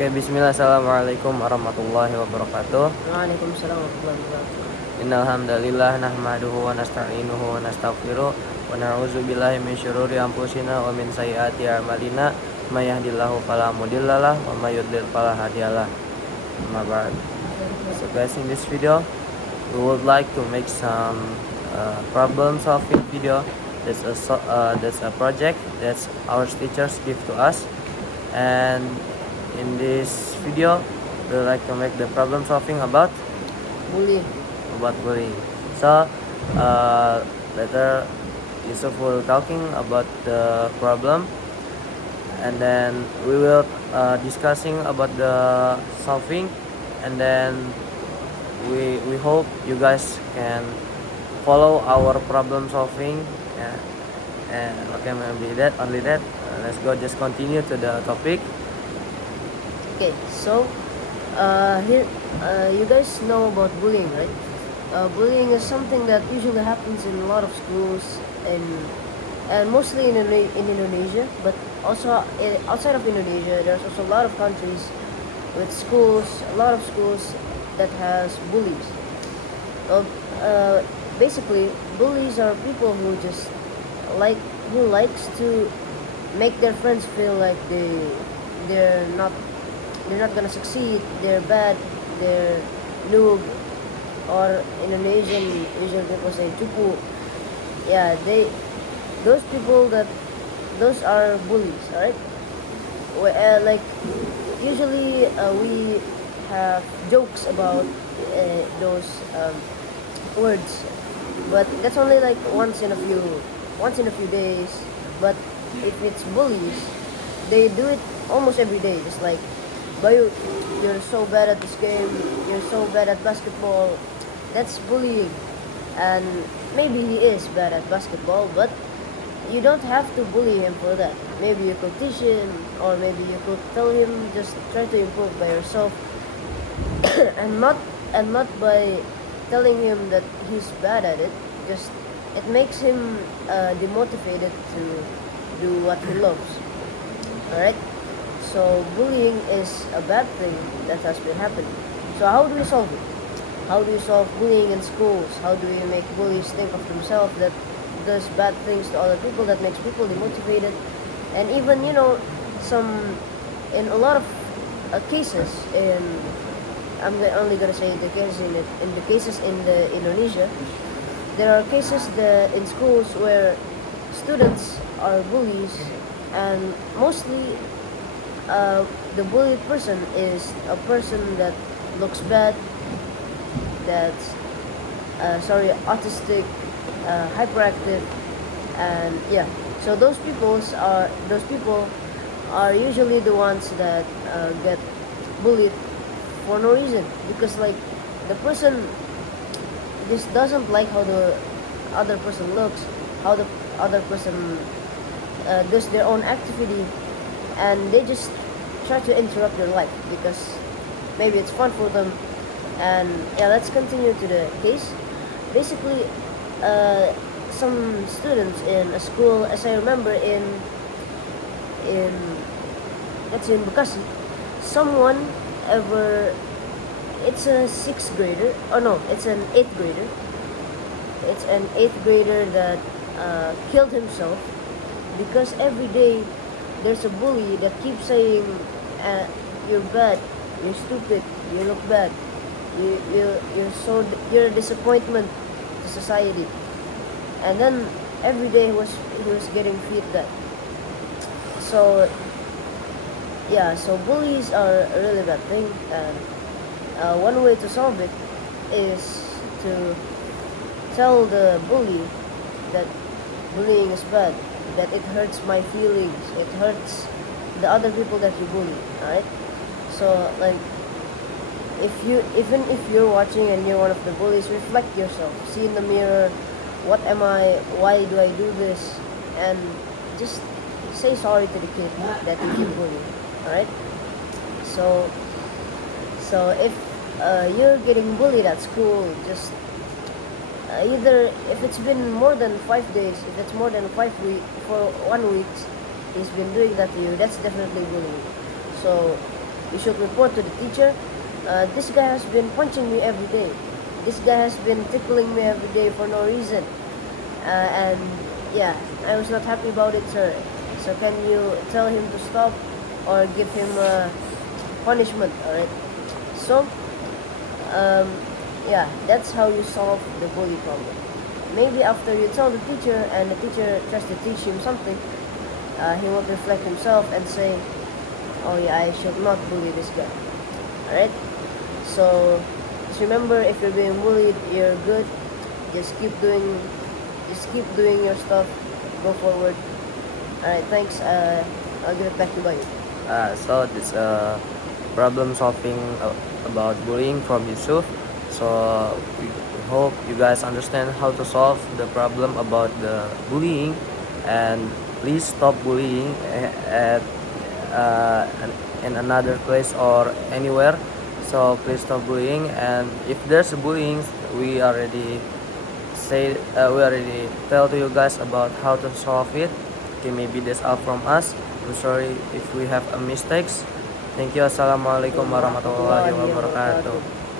Oke, bismillah. Assalamualaikum warahmatullahi wabarakatuh. Waalaikumsalam warahmatullahi wabarakatuh. Innal hamdalillah nahmaduhu wa nasta'inuhu wa nastaghfiruh wa na'udzu billahi min syururi anfusina wa min sayyiati a'malina. May yahdihillahu fala mudhillalah wa may yudlil fala hadiyalah. Amma ba'd. So guys, in this video we would like to make some problem solving video. That's a project that's our teachers give to us, and in this video we would like to make the problem solving about Bullying. bullying. So later Yusuf will talking about the problem, and then we will discussing about the solving, and then we hope you guys can follow our problem solving. Yeah. And okay, maybe that only that. Let's go. Just continue to the topic. Okay, so here you guys know about bullying, right? Bullying is something that usually happens in a lot of schools and mostly in Indonesia, but also outside of Indonesia, there's also a lot of countries with schools, a lot of schools that has bullies. Basically, bullies are people who just likes to make their friends feel like they're not gonna succeed, they're bad, they're noob, or in Indonesian usually people say cupu. Yeah, those are bullies, alright? Like usually we have jokes about those words, but that's only like once in a few days. But if it's bullies, they do it almost every day, just like, Bayu, you're so bad at this game, you're so bad at basketball. That's bullying. And maybe he is bad at basketball, but you don't have to bully him for that. Maybe you could teach him, or maybe you could tell him just try to improve by yourself, and not by telling him that he's bad at it. Just it makes him demotivated to do what he loves. Alright? So bullying is a bad thing that has been happening. So how do we solve it? How do you solve bullying in schools? How do you make bullies think of themselves that does bad things to other people, that makes people demotivated? And even, in a lot of cases, only gonna say the cases in the cases in the Indonesia, there are cases in schools where students are bullies, and mostly the bullied person is a person that looks bad, that's autistic, hyperactive, and yeah. So those people are usually the ones that get bullied for no reason, because like the person just doesn't like how the other person looks, how the other person does their own activity, and they just try to interrupt their life because maybe it's fun for them. And yeah, let's continue to the case. Basically, some students in a school, as I remember, in let's say in Bekasi, someone ever, it's a 6th grader, or no, it's an 8th grader. It's an 8th grader that killed himself because every day there's a bully that keeps saying, you're bad, you're stupid, you look bad, you're a disappointment to society. And then every day he was getting feed that. So yeah, so bullies are a really bad thing, and one way to solve it is to tell the bully that bullying is bad, that it hurts my feelings, it hurts the other people that you bully. Alright? So like, even if you're watching and you're one of the bullies, reflect yourself, see in the mirror, what am I, why do I do this, and just say sorry to the kid that you keep bullying. Alright? So if you're getting bullied at school, just either if it's been more than 5 days, if it's more than 5 weeks, for 1 week he's been doing that to you, that's definitely bullying. So You should report to the teacher. This guy has been punching me every day. This guy has been tickling me every day for no reason. And yeah, I was not happy about it, sir. So can you tell him to stop or give him a punishment, alright? So, yeah, that's how you solve the bully problem. Maybe after you tell the teacher and the teacher tries to teach him something, he will reflect himself and say, oh yeah, I should not bully this guy. Alright? So, just remember, if you're being bullied, you're good. Just keep doing your stuff. Go forward. Alright, thanks. I'll give it back to you. So this problem solving about bullying from Yusuf. So we hope you guys understand how to solve the problem about the bullying, and please stop bullying at in another place or anywhere. So please stop bullying, and if there's bullying, we already tell to you guys about how to solve it. Okay, maybe that's all from us. I'm sorry if we have a mistakes. Thank you. Assalamualaikum warahmatullahi wabarakatuh.